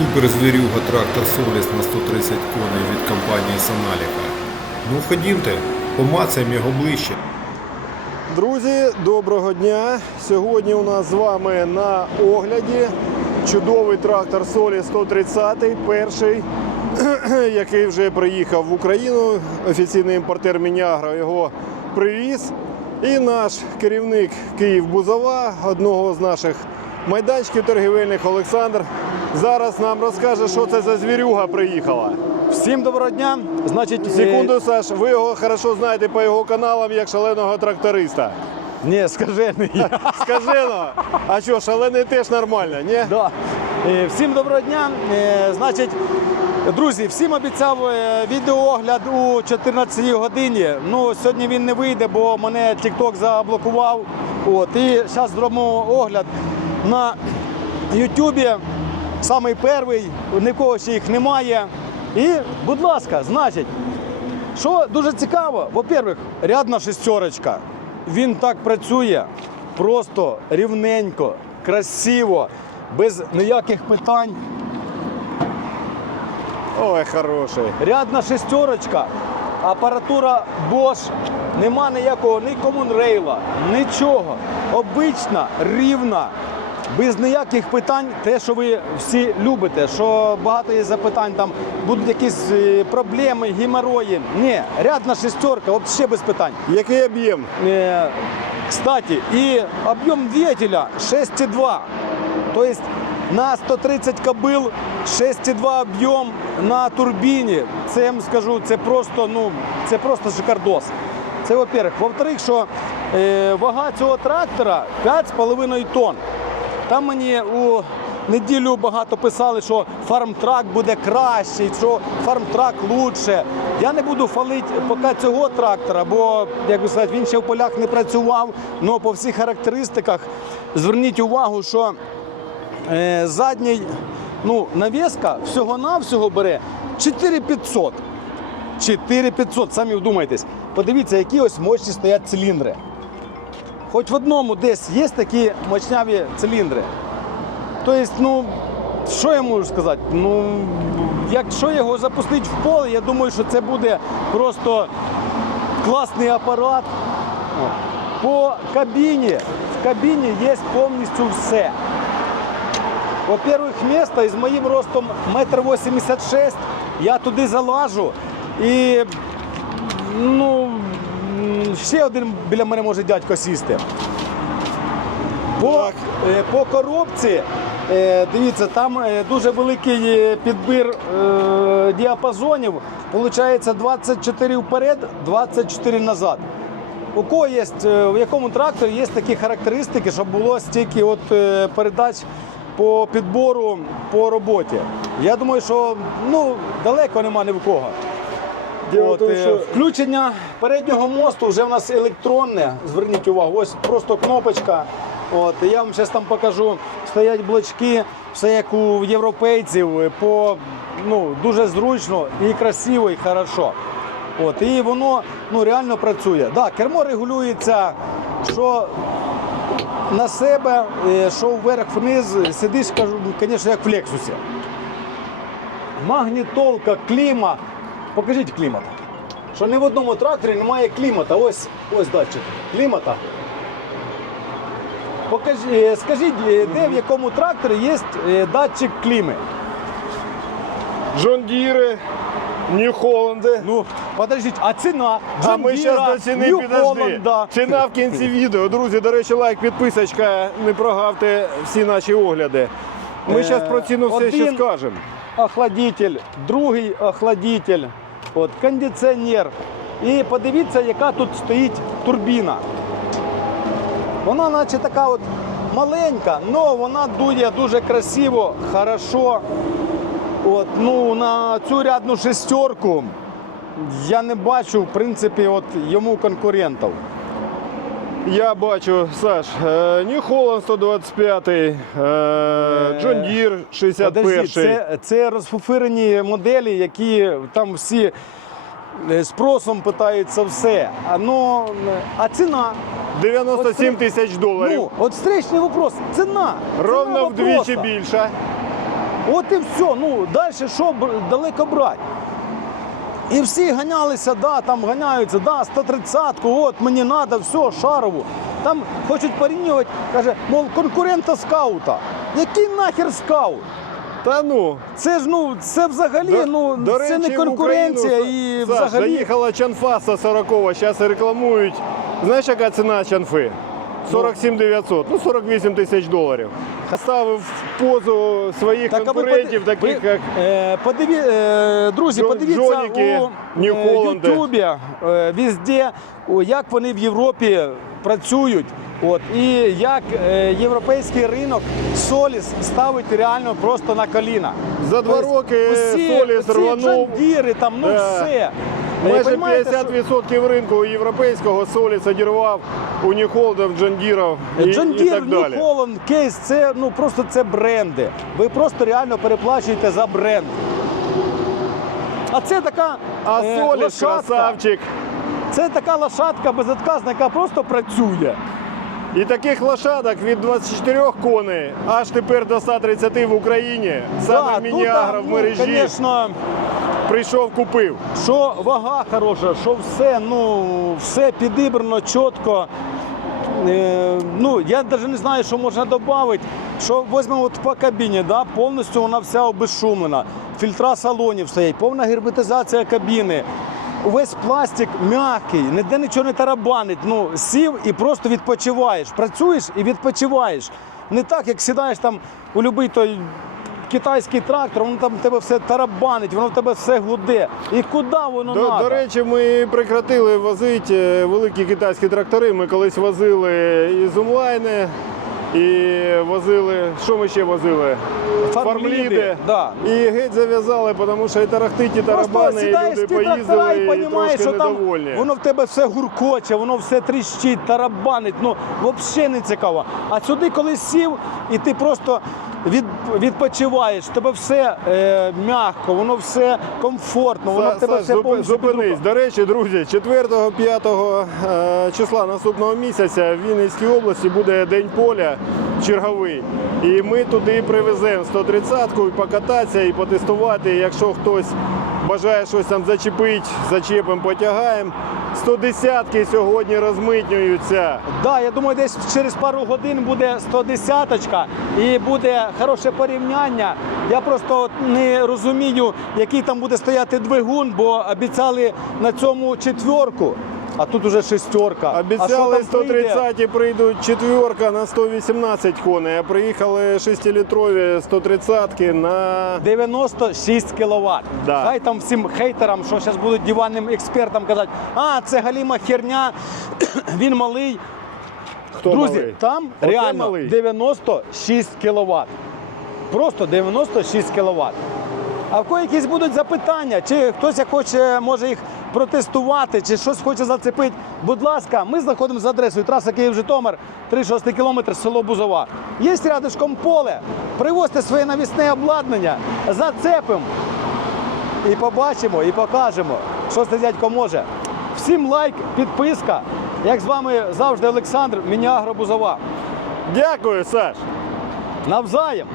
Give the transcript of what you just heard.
Суперзвірюга трактор Соліс на 130 коней від компанії Соналіка. Ну ходімте, помацаємо його ближче. Друзі, доброго дня! Сьогодні у нас з вами на огляді чудовий трактор Солі 130, перший, який вже приїхав в Україну. Офіційний імпортер Мінягро його привіз. І наш керівник Київ Бузова, одного з наших майданчиків торгівельних Олександр, зараз нам розкаже, що це за звірюга приїхала. Всім доброго дня. Значить, е, Секунду, Саш, ви його хорошо знаєте по його каналам як шаленого тракториста. Ні, скажений. Скажи ну, а що, шалений теж нормально, ні? да. Е, Всім доброго дня. Е, Значить, друзі, всім обіцяв відеоогляд у 14 годині. Ну, сьогодні він не вийде, бо мене TikTok заблокував. От, і зараз зробимо огляд на Ютубі. Самий перший, ні в кого ще їх немає. І, будь ласка, значить, Що дуже цікаво, во-первых, рядна шестерочка. Він так працює просто рівненько, красиво, без ніяких питань. Ой, хороший. Рядна шестерочка, апаратура Bosch, нема ніякого ні комунрейла, нічого. Обична, рівна, без ніяких питань, те, що ви всі любите, що багато є запитань, там будуть якісь е, проблеми, геморої. Ні, рядна шестерка, взагалі без питань. Який об'єм? Э, Кстати, и объем двигателя 6,2. То есть на 130 кобил 6,2 об'єм на турбіні. Це я вам скажу, це просто, ну, це просто шикардос. Це во-первых. Во-вторых, що е, вага цього трактора 5,5 тонн. Там мені у неділю багато писали, що фармтрак буде кращий, що фармтрак лучше. Я не буду фалити поки цього трактора, бо як би сказати, він ще в полях не працював. але по всіх характеристиках зверніть увагу, що е, задній ну, навіска всього-навсього бере 4500. 4500, самі вдумайтесь. Подивіться, які ось мощні стоять циліндри. Хоч в одному десь є такі мощняві циліндри. Тобто, ну, що я можу сказати? Ну, якщо його запустити в поле, я думаю, що це буде просто класний апарат. По кабіні, в кабіні є повністю все. Во-первых, місто із моїм ростом 1,86 м, я туди залажу і ну, ще один біля мене може дядько сісти. По, е, по коробці, е, дивіться, там е, дуже великий підбір діапазонів. Получається 24 вперед, 24 назад. У кого є, в якому тракторі є такі характеристики, щоб було стільки от передач по підбору по роботі. Я думаю, що ну, далеко нема ні в кого. От, тому, е, що- Включення переднього мосту вже в нас електронне. Зверніть увагу, ось просто кнопочка. От, я вам зараз там покажу. Стоять блочки, все як у європейців, е, по, ну, дуже зручно і красиво, і хорошо. От, і воно ну, реально працює. Да, кермо регулюється, що на себе, е, що вверх-вниз, сидиш, кажу, звісно, як в Лексусі. Магнітолка, кліма. Покажіть клімат. Що ні в одному тракторі немає клімата. Ось, ось датчик клімата. Покажіть, е, скажіть, е, де в якому тракторі є е, датчик кліми? Джон Діри, Нью Холланди. Ну, подождіть, а ціна? А ми зараз до ціни підожди. Ціна в кінці відео. Друзі, до речі, лайк, підписочка. Не прогавте всі наші огляди. Ми зараз про ціну все ще скажемо. охладитель, другий охладитель, от, кондиціонер. І подивіться, яка тут стоїть турбіна. Вона наче така от маленька, але вона дує дуже красиво, хорошо. От, ну, на цю рядну шестерку я не бачу, в принципі, от, йому конкурентів. Я бачу, Саш, е, Нью Холланд 125, е, Джон Дір 61. Подожди, це, це розфуфирені моделі, які там всі е, спросом питаються все. А, ну, а ціна? 97 тисяч доларів. Ну, от встречний вопрос. Ціна. Ровно вдвічі більше. От і все. Ну, далі що далеко брати? І всі ганялися, да, там ганяються, да, 130-ку, от мені треба, все, шарову. Там хочуть порівнювати, каже, мов конкурента скаута. Який нахер скаут? Та ну. Це ж ну, це взагалі, ну, це не в конкуренція Україну, і Саш, взагалі. заїхала чанфаса 40-го, зараз рекламують. Знаєш, яка ціна чанфи? 47 900, ну 48 тисяч доларів. Ставив в позу своїх а ви конкурентів, поди- таких ви, як е, подиві, е, друзі, подивіться Джоніки, у е, Ютубі, е, везде, як вони в Європі працюють. От, і як е, європейський ринок Соліс ставить реально просто на коліна. За два Тобто роки Соліс рванув. джандіри, там, ну Да. все. Майже 50% ринку європейського соліс одірвав у Ньюхолдів, Джандіров і, і так далі. Нью Холланд, Кейс, це ну просто це бренди. Ви просто реально переплачуєте за бренд. А це така А е, Соліс лошадка. красавчик. Це така лошадка безотказна, яка просто працює. І таких лошадок від 24 коней аж тепер до 130 в Україні. Саме Да, Мініагра в ну, мережі Звісно, прийшов, купив. що вага хороша, що все, ну, все підібрано чітко. Е, ну, я навіть не знаю, що можна додати. Що візьмемо от по кабіні, да, повністю вона вся обезшумлена. Фільтра салонів стоять, повна герметизація кабіни. Увесь пластик м'який, ніде нічого не тарабанить. Ну, сів і просто відпочиваєш. Працюєш і відпочиваєш. Не так, як сідаєш там у будь-який китайський трактор, воно там в тебе все тарабанить, воно в тебе все глуде. І куди воно До, треба? до речі, ми прекратили возити е, великі китайські трактори. Ми колись возили із онлайни і возили. Що ми ще возили? Фармліди, да. І геть зав'язали, тому що і тарахтить, і тарабани, і люди поїздили і і розумієш, що там воно в тебе все гуркоче, воно все тріщить, тарабанить. Ну взагалі не цікаво. А сюди, коли сів, і ти просто від, відпочиваєш, тебе все е, м'яко, воно все комфортно, воно в тебе все повністю Зупинись. рукою. До речі, друзі, 4-5 е, числа наступного місяця в Вінницькій області буде День поля черговий. І ми туди привеземо 130-ку і покататися, і потестувати. Якщо хтось бажає щось там зачепити, зачепимо, потягаємо. 110-ки сьогодні розмитнюються. Да, я думаю, десь через пару годин буде 110-ка і буде хороше порівняння. Я просто не розумію, який там буде стояти двигун, бо обіцяли на цьому четверку, а тут уже шестерка. Обіцяли там прийде? 130-ті прийдуть четверка на 118 коней, а приїхали 6-літрові 130-ки на 96 кВт. Да. Хай там всім хейтерам, що зараз будуть диванним експертам казати, а це галіма херня, він малий. хто Друзі, малий? там Оце реально малий. 96 кВт. Просто 96 кВт. А в кого якісь будуть запитання, чи хтось хоче, може їх протестувати, чи щось хоче зацепити, будь ласка, ми знаходимося за адресою траса Київ-Житомир, 3-6 кілометр, село Бузова. Є рядишком поле, привозьте своє навісне обладнання, зацепимо і побачимо, і покажемо, що цей дядько може. Всім лайк, підписка. Як з вами завжди Олександр, Мініагро Бузова. Дякую, Саш. Навзаєм!